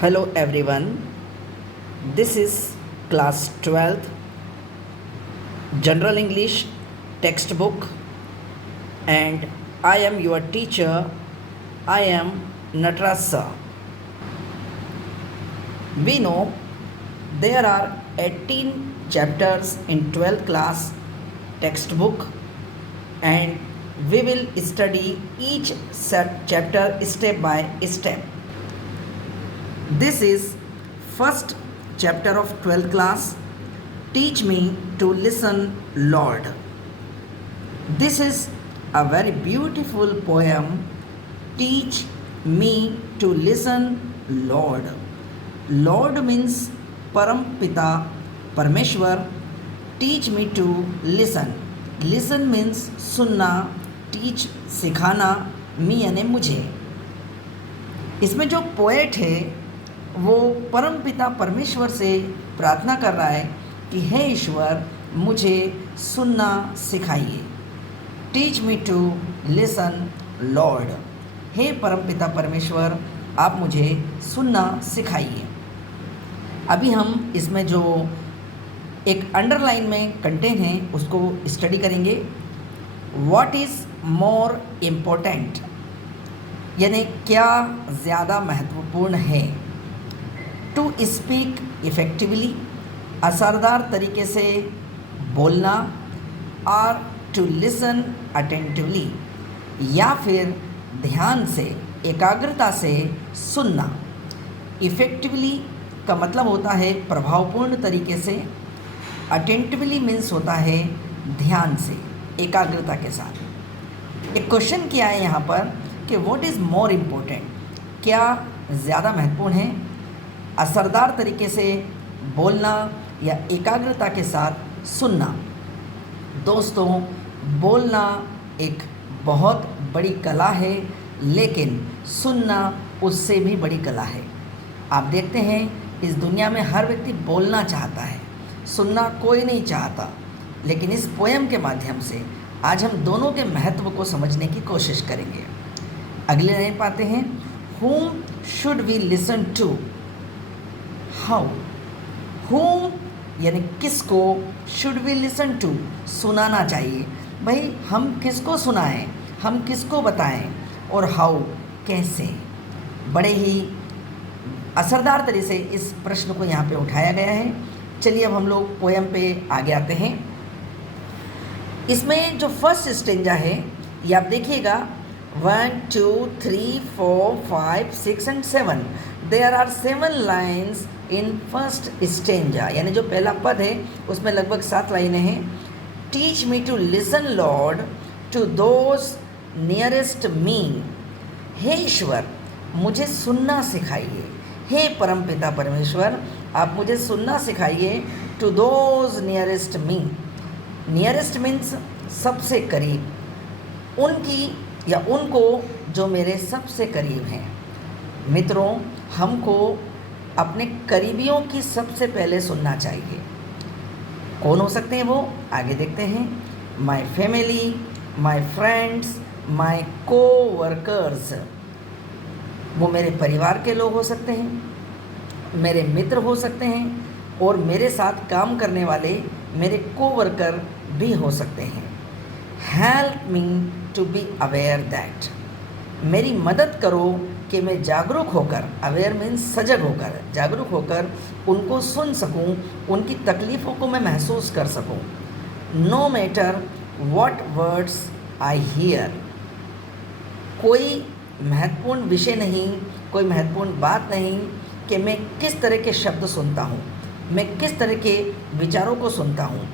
Hello everyone, this is class 12th General English textbook and I am your teacher. I am Nataraj sir. We know there are 18 chapters in 12th class textbook and we will study each chapter step by step. This is first chapter of 12th class. Teach me to listen, Lord. This is a very beautiful poem. Teach me to listen, Lord. Lord means Parampita, Parmeshwar. Teach me to listen. Listen means सुनना, teach सिखाना, मी यानी मुझे. इसमें जो poet है वो परमपिता परमेश्वर से प्रार्थना कर रहा है कि हे ईश्वर मुझे सुनना सिखाइए. Teach me to listen Lord. हे परमपिता परमेश्वर आप मुझे सुनना सिखाइए. अभी हम इसमें जो एक अंडरलाइन में कंटेंट है उसको स्टडी करेंगे. व्हाट इज़ मोर इम्पोर्टेंट यानी क्या ज़्यादा महत्वपूर्ण है. टू स्पीक इफ़ेक्टिवली असरदार तरीके से बोलना, और टू लिसन अटेंटिवली या फिर ध्यान से एकाग्रता से सुनना. इफ़ेक्टिवली का मतलब होता है प्रभावपूर्ण तरीके से. अटेंटिवली मीन्स होता है ध्यान से एकाग्रता के साथ. एक क्वेश्चन किया है यहाँ पर कि व्हाट इज़ मोर इम्पोर्टेंट, क्या ज़्यादा महत्वपूर्ण है, असरदार तरीके से बोलना या एकाग्रता के साथ सुनना. दोस्तों बोलना एक बहुत बड़ी कला है लेकिन सुनना उससे भी बड़ी कला है. आप देखते हैं इस दुनिया में हर व्यक्ति बोलना चाहता है, सुनना कोई नहीं चाहता. लेकिन इस पोएम के माध्यम से आज हम दोनों के महत्व को समझने की कोशिश करेंगे. अगले लाइन पाते हैं. whom should we listen to, how. whom यानी किसको, should we listen to सुनाना चाहिए. भाई हम किसको सुनाएं, हम किसको बताएं, और how कैसे. बड़े ही असरदार तरीके से इस प्रश्न को यहाँ पे उठाया गया है. चलिए अब हम लोग पोएम पे आगे आते हैं. इसमें जो फर्स्ट स्टेंजा है ये आप देखिएगा 1 2 3 4 5 6 and 7. There are 7 lines in first stanza यानी जो पहला पद है उसमें लगभग 7 लाइनें हैं. Teach me to listen Lord to those nearest me. हे ईश्वर मुझे सुनना सिखाइए. हे परमपिता परमेश्वर आप मुझे सुनना सिखाइए. To those nearest me. Nearest means सबसे करीब, उनकी या उनको जो मेरे सबसे करीब हैं. मित्रों हमको अपने करीबियों की सबसे पहले सुनना चाहिए. कौन हो सकते हैं वो, आगे देखते हैं. My family, my friends, my को वर्कर्स. वो मेरे परिवार के लोग हो सकते हैं, मेरे मित्र हो सकते हैं, और मेरे साथ काम करने वाले मेरे को वर्कर भी हो सकते हैं. Help me to be aware that. मेरी मदद करो कि मैं जागरूक होकर, अवेयर मीन्स सजग होकर, जागरूक होकर उनको सुन सकूं, उनकी तकलीफ़ों को मैं महसूस कर सकूं. No matter what words I hear. कोई महत्वपूर्ण विषय नहीं, कोई महत्वपूर्ण बात नहीं कि मैं किस तरह के शब्द सुनता हूँ, मैं किस तरह के विचारों को सुनता हूँ.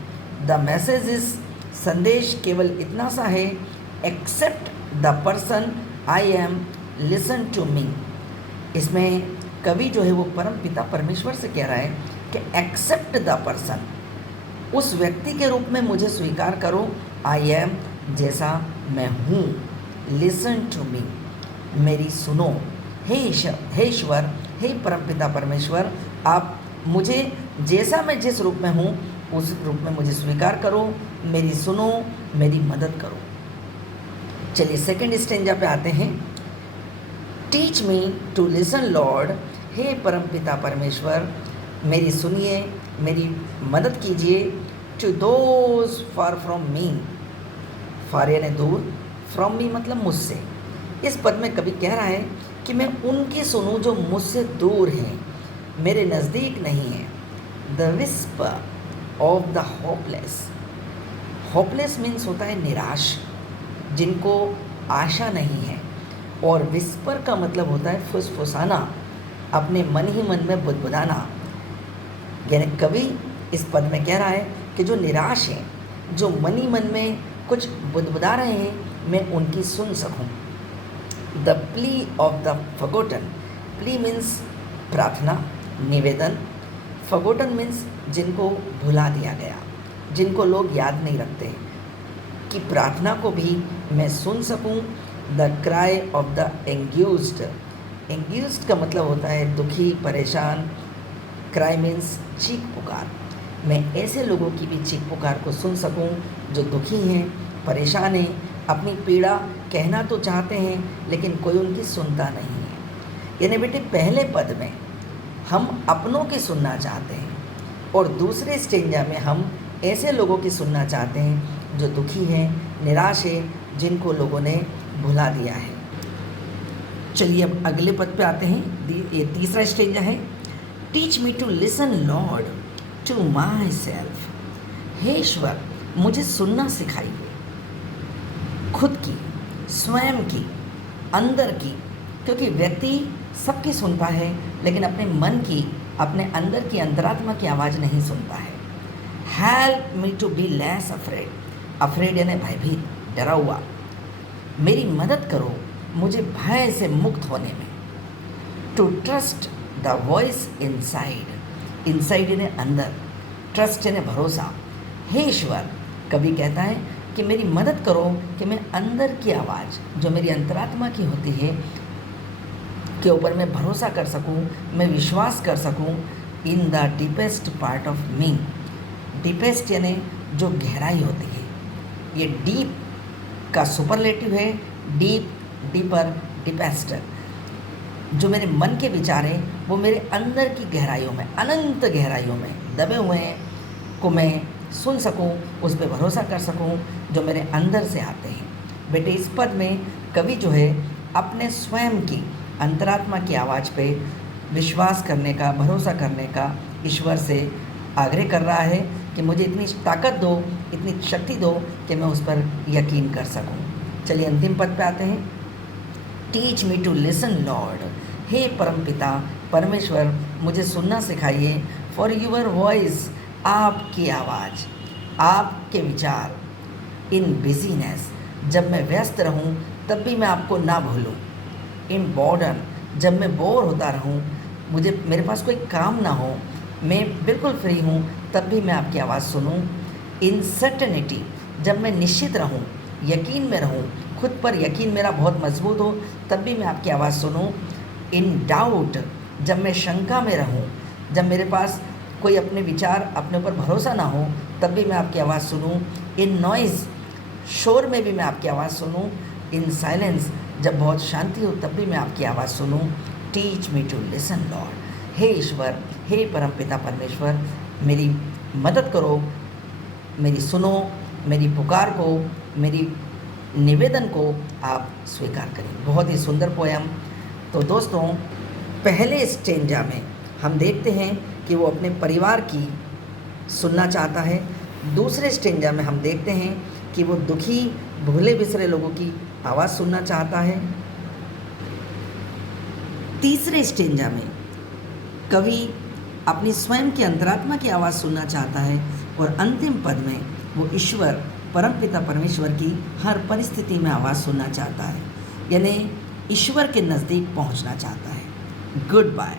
द मैसेज इज़, संदेश केवल इतना सा है, accept the person I am, listen to me. इसमें कवि जो है वो परम पिता परमेश्वर से कह रहा है कि एक्सेप्ट द पर्सन, उस व्यक्ति के रूप में मुझे स्वीकार करो. आई एम, जैसा मैं हूँ. लिसन टू मी, मेरी सुनो. हे ईश्वर, हे परमपिता परमेश्वर आप मुझे जैसा मैं जिस रूप में हूँ उस रूप में मुझे स्वीकार करो, मेरी सुनो, मेरी मदद करो. चलिए सेकंड स्टेंजा पे आते हैं. Teach me to listen Lord. हे परमपिता परमेश्वर, मेरी सुनिए, मेरी मदद कीजिए। To those far from me, far यानी दूर, फ्रॉम मी मतलब मुझसे। इस पद में कवि कह रहा है कि मैं उनकी सुनूं जो मुझसे दूर हैं, मेरे नज़दीक नहीं है। The whisper of the hopeless, hopeless means होता है निराश, जिनको आशा नहीं है। और विस्पर का मतलब होता है फुसफुसाना, अपने मन ही मन में बुदबुदाना। यानी कवि इस पद में कह रहा है कि जो निराश हैं, जो मन ही मन में कुछ बुदबुदा रहे हैं, मैं उनकी सुन सकूं। The plea of the forgotten, plea means प्रार्थना, निवेदन। फॉरगॉटन मीन्स जिनको भुला दिया गया, जिनको लोग याद नहीं रखते, कि प्रार्थना को भी मैं सुन सकूं। द क्राई ऑफ द एंग्यूज्ड, एंग्यूज्ड का मतलब होता है दुखी, परेशान। क्राई मीन्स चीख पुकार, मैं ऐसे लोगों की भी चीख पुकार को सुन सकूं जो दुखी हैं, परेशान हैं, अपनी पीड़ा कहना तो चाहते हैं लेकिन कोई उनकी सुनता नहीं है। यानी बेटे पहले पद में हम अपनों की सुनना चाहते हैं और दूसरे स्टेंजा में हम ऐसे लोगों की सुनना चाहते हैं जो दुखी हैं, निराश हैं, जिनको लोगों ने भुला दिया है। चलिए अब अगले पद पे आते हैं। ये तीसरा स्टेंजा है। Teach me to listen Lord to myself, हे ईश्वर मुझे सुनना सिखाइए, खुद की, स्वयं की, अंदर की। क्योंकि व्यक्ति सबकी सुनता है लेकिन अपने मन की, अपने अंदर की अंतरात्मा की आवाज़ नहीं सुनता है। Help me to be less afraid, afraid यानी भयभीत, डरा हुआ। मेरी मदद करो मुझे भय से मुक्त होने में। To trust the voice inside, inside यानी अंदर, ट्रस्ट यानी भरोसा। हे ईश्वर, कवि कहता है कि मेरी मदद करो कि मैं अंदर की आवाज़ जो मेरी अंतरात्मा की होती है के ऊपर मैं भरोसा कर सकूं, मैं विश्वास कर सकूं। In the deepest part of me, deepest यानी जो गहराई होती है, ये डीप का सुपरलेटिव है, डीप, डीपर, डीपेस्ट। जो मेरे मन के विचार हैं वो मेरे अंदर की गहराइयों में, अनंत गहराइयों में दबे हुए हैं, को मैं सुन सकूं, उस पर भरोसा कर सकूं जो मेरे अंदर से आते हैं। बेटे इस पद में कवि जो है अपने स्वयं की अंतरात्मा की आवाज़ पे विश्वास करने का, भरोसा करने का ईश्वर से आग्रह कर रहा है कि मुझे इतनी ताकत दो, इतनी शक्ति दो कि मैं उस पर यकीन कर सकूं। चलिए अंतिम पद पे आते हैं। Teach me to listen Lord, हे परमपिता परमेश्वर मुझे सुनना सिखाइए। फॉर यूर वॉइस, आपकी आवाज़, आपके विचार। इन बिजीनेस, जब मैं व्यस्त रहूं तब भी मैं आपको ना भूलूं। इन बॉर्डन, जब मैं बोर होता रहूं, मुझे मेरे पास कोई काम ना हो, मैं बिल्कुल फ्री हूं, तब भी मैं आपकी आवाज़ सुनूं। इन सर्टेनिटी, जब मैं निश्चित रहूं, यकीन में रहूं, खुद पर यकीन मेरा बहुत मजबूत हो, तब भी मैं आपकी आवाज़ सुनूं। इन डाउट, जब मैं शंका में रहूं, जब मेरे पास कोई अपने विचार, अपने ऊपर भरोसा ना हो, तब भी मैं आपकी आवाज़ सुनूं। इन नॉइज़, शोर में भी मैं आपकी आवाज़ सुनूं। इन साइलेंस, जब बहुत शांति हो तब भी मैं आपकी आवाज़ सुनूं। Teach me to listen Lord, हे ईश्वर, हे परमपिता परमेश्वर मेरी मदद करो, मेरी सुनो, मेरी पुकार को, मेरी निवेदन को आप स्वीकार करें। बहुत ही सुंदर पोयम। तो दोस्तों पहले स्टेंजा में हम देखते हैं कि वो अपने परिवार की सुनना चाहता है। दूसरे स्टेंजा में हम देखते हैं कि वो दुखी, भूले बिसरे लोगों की आवाज़ सुनना चाहता है। तीसरे स्टेंजा में कवि अपनी स्वयं की अंतरात्मा की आवाज़ सुनना चाहता है और अंतिम पद में वो ईश्वर, परमपिता परमेश्वर की हर परिस्थिति में आवाज़ सुनना चाहता है, यानी ईश्वर के नज़दीक पहुंचना चाहता है। Good bye.